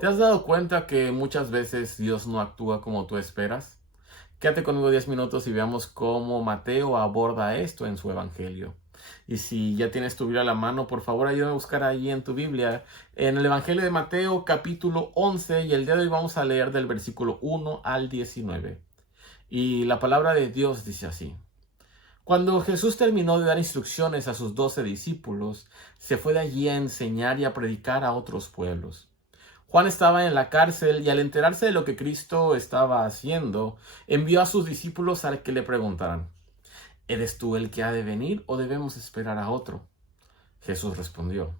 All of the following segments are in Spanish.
¿Te has dado cuenta que muchas veces Dios no actúa como tú esperas? Quédate conmigo 10 minutos y veamos cómo Mateo aborda esto en su evangelio. Y si ya tienes tu Biblia a la mano, por favor ayúdame a buscar ahí en tu Biblia, en el evangelio de Mateo capítulo 11, y el día de hoy vamos a leer del versículo 1 al 19. Y la palabra de Dios dice así: Cuando Jesús terminó de dar instrucciones a sus 12 discípulos, se fue de allí a enseñar y a predicar a otros pueblos. Juan estaba en la cárcel y al enterarse de lo que Cristo estaba haciendo, envió a sus discípulos a que le preguntaran: ¿Eres tú el que ha de venir o debemos esperar a otro? Jesús respondió: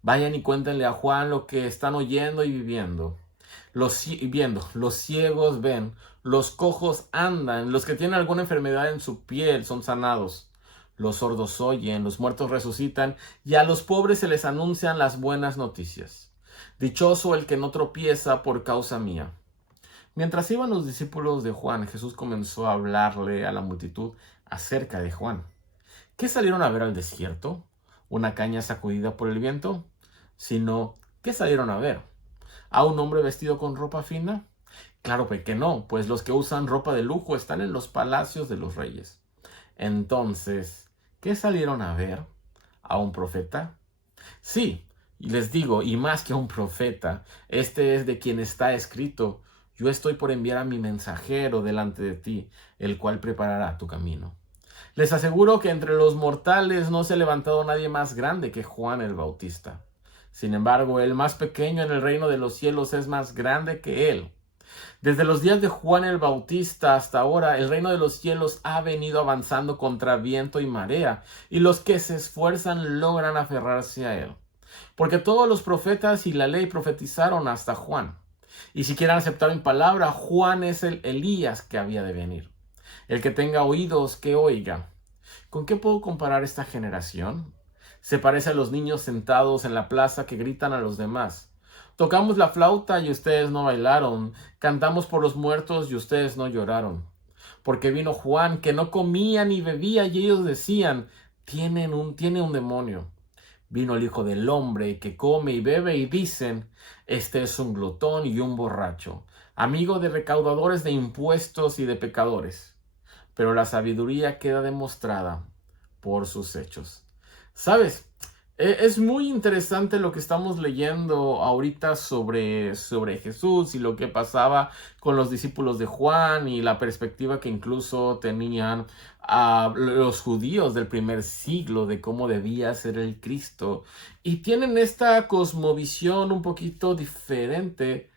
Vayan y cuéntenle a Juan lo que están oyendo y viviendo. Los ciegos ven, los cojos andan, los que tienen alguna enfermedad en su piel son sanados. Los sordos oyen, los muertos resucitan y a los pobres se les anuncian las buenas noticias. Dichoso el que no tropieza por causa mía. Mientras iban los discípulos de Juan, Jesús comenzó a hablarle a la multitud acerca de Juan. ¿Qué salieron a ver al desierto? ¿Una caña sacudida por el viento? Sino, ¿qué salieron a ver? ¿A un hombre vestido con ropa fina? Claro que no, pues los que usan ropa de lujo están en los palacios de los reyes. Entonces, ¿qué salieron a ver? ¿A un profeta? Sí, y les digo, y más que a un profeta, este es de quien está escrito: Yo estoy por enviar a mi mensajero delante de ti, el cual preparará tu camino. Les aseguro que entre los mortales no se ha levantado nadie más grande que Juan el Bautista. Sin embargo, el más pequeño en el reino de los cielos es más grande que él. Desde los días de Juan el Bautista hasta ahora, el reino de los cielos ha venido avanzando contra viento y marea, y los que se esfuerzan logran aferrarse a él. Porque todos los profetas y la ley profetizaron hasta Juan. Y si quieren aceptar mi palabra, Juan es el Elías que había de venir. El que tenga oídos, que oiga. ¿Con qué puedo comparar esta generación? Se parece a los niños sentados en la plaza que gritan a los demás: Tocamos la flauta y ustedes no bailaron, cantamos por los muertos y ustedes no lloraron. Porque vino Juan, que no comía ni bebía, y ellos decían: tiene un demonio. Vino el Hijo del Hombre, que come y bebe, y dicen: Este es un glotón y un borracho, amigo de recaudadores de impuestos y de pecadores. Pero la sabiduría queda demostrada por sus hechos. ¿Sabes? Es muy interesante lo que estamos leyendo ahorita sobre Jesús y lo que pasaba con los discípulos de Juan y la perspectiva que incluso tenían los judíos del primer siglo de cómo debía ser el Cristo. Y tienen esta cosmovisión un poquito diferente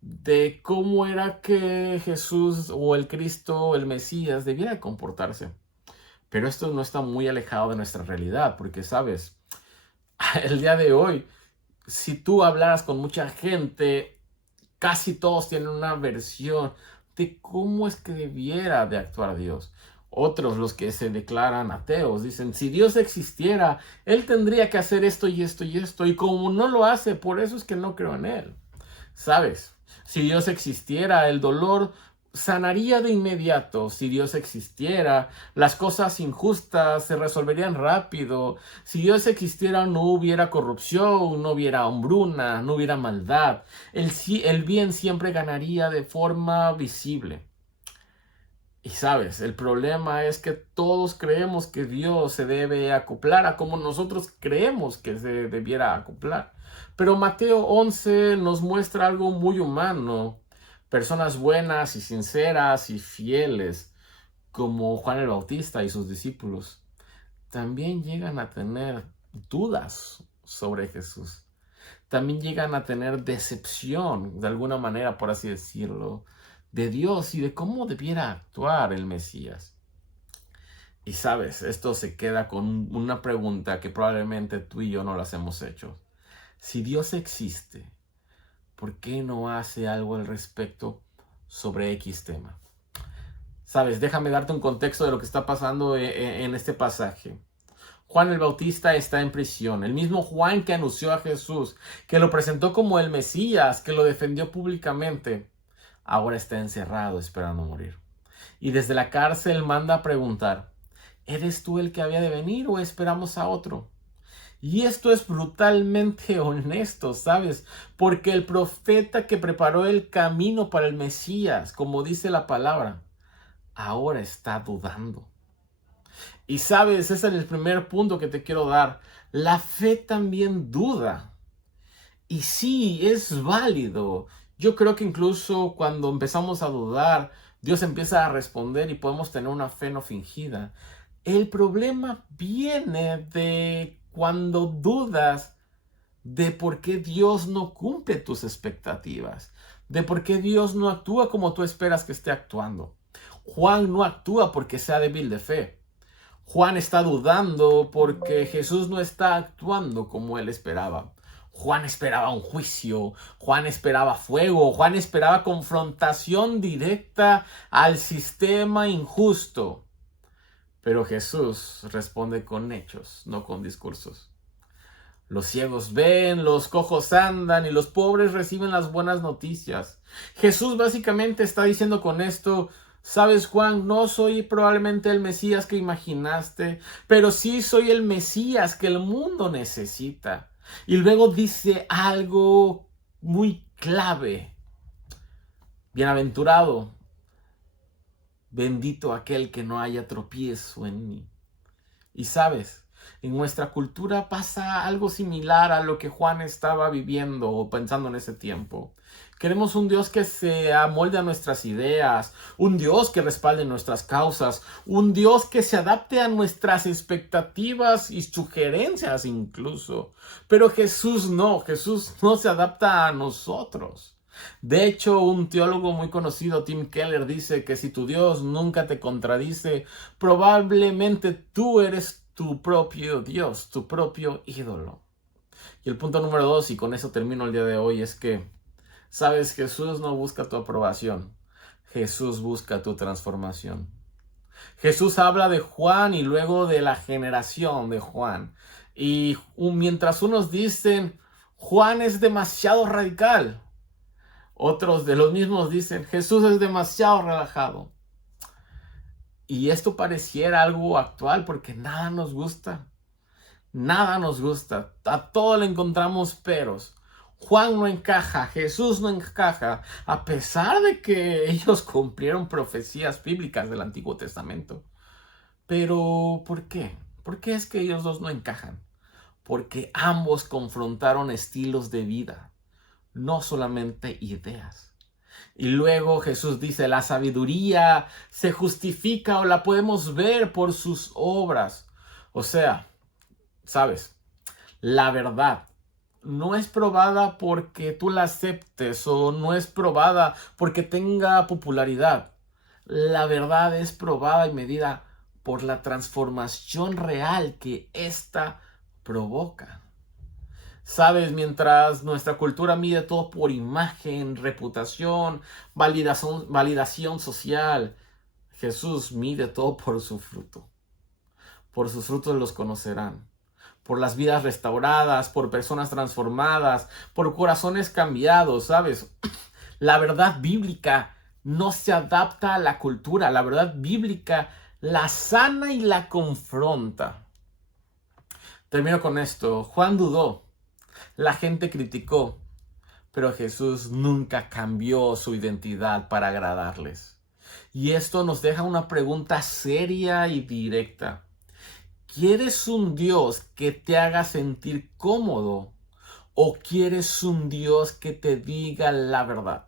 de cómo era que Jesús o el Cristo, el Mesías, debiera comportarse. Pero esto no está muy alejado de nuestra realidad, porque, ¿sabes? El día de hoy, si tú hablaras con mucha gente, casi todos tienen una versión de cómo es que debiera de actuar Dios. Otros, los que se declaran ateos, dicen: si Dios existiera, Él tendría que hacer esto y esto y esto, y como no lo hace, por eso es que no creo en Él. ¿Sabes? Si Dios existiera, el dolor sanaría de inmediato. Si Dios existiera, las cosas injustas se resolverían rápido. Si Dios existiera, no hubiera corrupción, no hubiera hambruna, no hubiera maldad. El bien siempre ganaría de forma visible. Y sabes, el problema es que todos creemos que Dios se debe acoplar a como nosotros creemos que se debiera acoplar. Pero Mateo 11 nos muestra algo muy humano. Personas buenas y sinceras y fieles, como Juan el Bautista y sus discípulos, también llegan a tener dudas sobre Jesús. También llegan a tener decepción, de alguna manera, por así decirlo, de Dios y de cómo debiera actuar el Mesías. Y sabes, esto se queda con una pregunta que probablemente tú y yo no las hemos hecho. Si Dios existe, ¿por qué no hace algo al respecto sobre X tema? Sabes, déjame darte un contexto de lo que está pasando en este pasaje. Juan el Bautista está en prisión. El mismo Juan que anunció a Jesús, que lo presentó como el Mesías, que lo defendió públicamente, ahora está encerrado esperando morir. Y desde la cárcel manda a preguntar: ¿eres tú el que había de venir o esperamos a otro? Y esto es brutalmente honesto, ¿sabes? Porque el profeta que preparó el camino para el Mesías, como dice la palabra, ahora está dudando. Y sabes, ese es el primer punto que te quiero dar. La fe también duda. Y sí, es válido. Yo creo que incluso cuando empezamos a dudar, Dios empieza a responder y podemos tener una fe no fingida. El problema viene de cuando dudas de por qué Dios no cumple tus expectativas, de por qué Dios no actúa como tú esperas que esté actuando. Juan no actúa porque sea débil de fe. Juan está dudando porque Jesús no está actuando como él esperaba. Juan esperaba un juicio, Juan esperaba fuego, Juan esperaba confrontación directa al sistema injusto. Pero Jesús responde con hechos, no con discursos. Los ciegos ven, los cojos andan y los pobres reciben las buenas noticias. Jesús básicamente está diciendo con esto: sabes, Juan, no soy probablemente el Mesías que imaginaste, pero sí soy el Mesías que el mundo necesita. Y luego dice algo muy clave: bienaventurado, bendito aquel que no haya tropiezo en mí. Y sabes, en nuestra cultura pasa algo similar a lo que Juan estaba viviendo o pensando en ese tiempo. Queremos un Dios que se amolde a nuestras ideas, un Dios que respalde nuestras causas, un Dios que se adapte a nuestras expectativas y sugerencias incluso. Pero Jesús no se adapta a nosotros. De hecho, un teólogo muy conocido, Tim Keller, dice que si tu Dios nunca te contradice, probablemente tú eres tu propio Dios, tu propio ídolo. Y el punto número 2, y con eso termino el día de hoy, es que, sabes, Jesús no busca tu aprobación, Jesús busca tu transformación. Jesús habla de Juan y luego de la generación de Juan. Y mientras unos dicen, Juan es demasiado radical, otros de los mismos dicen, Jesús es demasiado relajado. Y esto pareciera algo actual porque nada nos gusta. Nada nos gusta. A todo le encontramos peros. Juan no encaja, Jesús no encaja, a pesar de que ellos cumplieron profecías bíblicas del Antiguo Testamento. Pero, ¿por qué? ¿Por qué es que ellos dos no encajan? Porque ambos confrontaron estilos de vida, no solamente ideas. Y luego Jesús dice, la sabiduría se justifica o la podemos ver por sus obras. O sea, sabes, la verdad no es probada porque tú la aceptes o no es probada porque tenga popularidad. La verdad es probada y medida por la transformación real que ésta provoca. Sabes, mientras nuestra cultura mide todo por imagen, reputación, validación social, Jesús mide todo por su fruto. Por sus frutos los conocerán. Por las vidas restauradas, por personas transformadas, por corazones cambiados, ¿sabes? La verdad bíblica no se adapta a la cultura. La verdad bíblica la sana y la confronta. Termino con esto. Juan dudó. La gente criticó, pero Jesús nunca cambió su identidad para agradarles. Y esto nos deja una pregunta seria y directa. ¿Quieres un Dios que te haga sentir cómodo o quieres un Dios que te diga la verdad?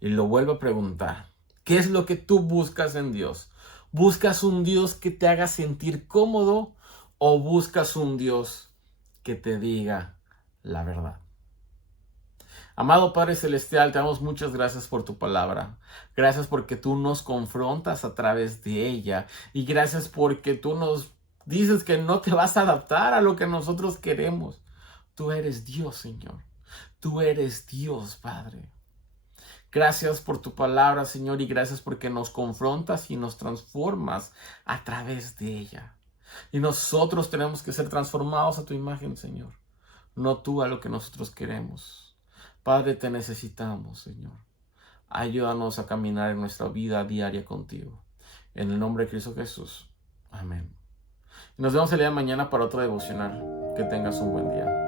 Y lo vuelvo a preguntar. ¿Qué es lo que tú buscas en Dios? ¿Buscas un Dios que te haga sentir cómodo o buscas un Dios que te diga la verdad? Amado Padre Celestial, te damos muchas gracias por tu palabra. Gracias porque tú nos confrontas a través de ella. Y gracias porque tú nos dices que no te vas a adaptar a lo que nosotros queremos. Tú eres Dios, Señor. Tú eres Dios, Padre. Gracias por tu palabra, Señor, y gracias porque nos confrontas y nos transformas a través de ella. Y nosotros tenemos que ser transformados a tu imagen, Señor. No tú a lo que nosotros queremos. Padre, te necesitamos, Señor. Ayúdanos a caminar en nuestra vida diaria contigo. En el nombre de Cristo Jesús. Amén. Y nos vemos el día de mañana para otro devocional. Que tengas un buen día.